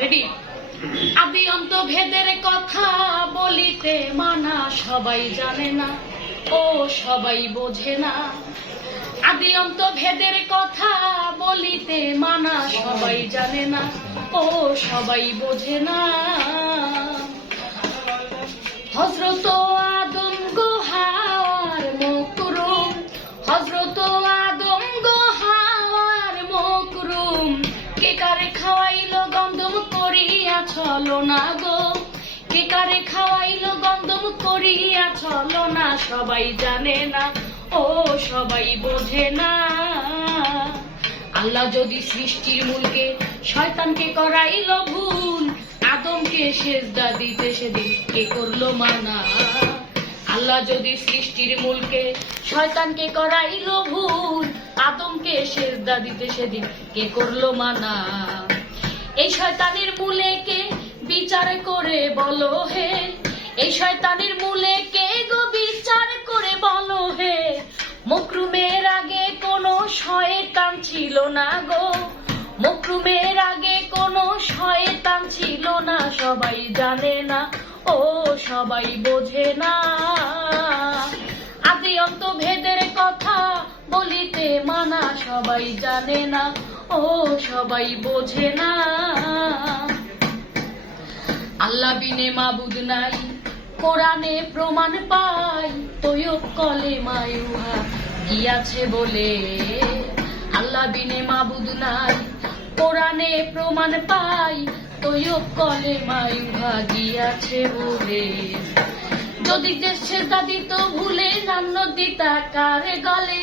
Ready আদি অন্ত ভেদের কথা বলিতে মানা সবাই জানে না, ও সবাই বোঝে না। আদি অন্ত ভেদের কথা বলিতে মানা সবাই জানে না, ও সবাই বোঝে না। হজরত আদম গোহার মকরুম হজরত আদম গোহার মকরুম, কে কারে করিয়া চলো না গো। কে কারে খাওয়াইলো গন্ধম করিয়া, চলো না, সবাই জানে না, ও সবাই বোঝে না। আল্লাহ যদি সৃষ্টির মূলকে, শয়তানকে করাইলো ভুল, আদমকে সেজদা দিতে সেদিন কে করল মানা? আল্লাহ যদি সৃষ্টির মূলকে, শয়তানকে করাইলো ভুল, আদমকে সেজদা দিতে সেদিন কে করল মানা? এই শয়তানের মূলে কে বিচার করে বলো হে। এই শয়তানের মূলে কে গো বিচার করে বলো হে? মকরুমের আগে কোনো শয়তান ছিল না গো। মকরুমের আগে কোনো শয়তান ছিল না, সবাই জানে না, ও সবাই বোঝে না। আদি অন্ত ভেদের কথা বলিতে মানা, সবাই জানে না, ও সবাই বোঝে না। আল্লাহ বিনে মাবুদ নাই, কোরআনে প্রমাণ পাই, তৈয়ব কলে মায়ুহা গিয়াছে বলে? আল্লাহ বিনে মাবুদ নাই, কোরআনে প্রমাণ পাই, তৈয়ব কলে মায়ুহা গিয়াছে বলে? যদি দেশে দাদি তো ভুলে নাম নদী তাকার গলে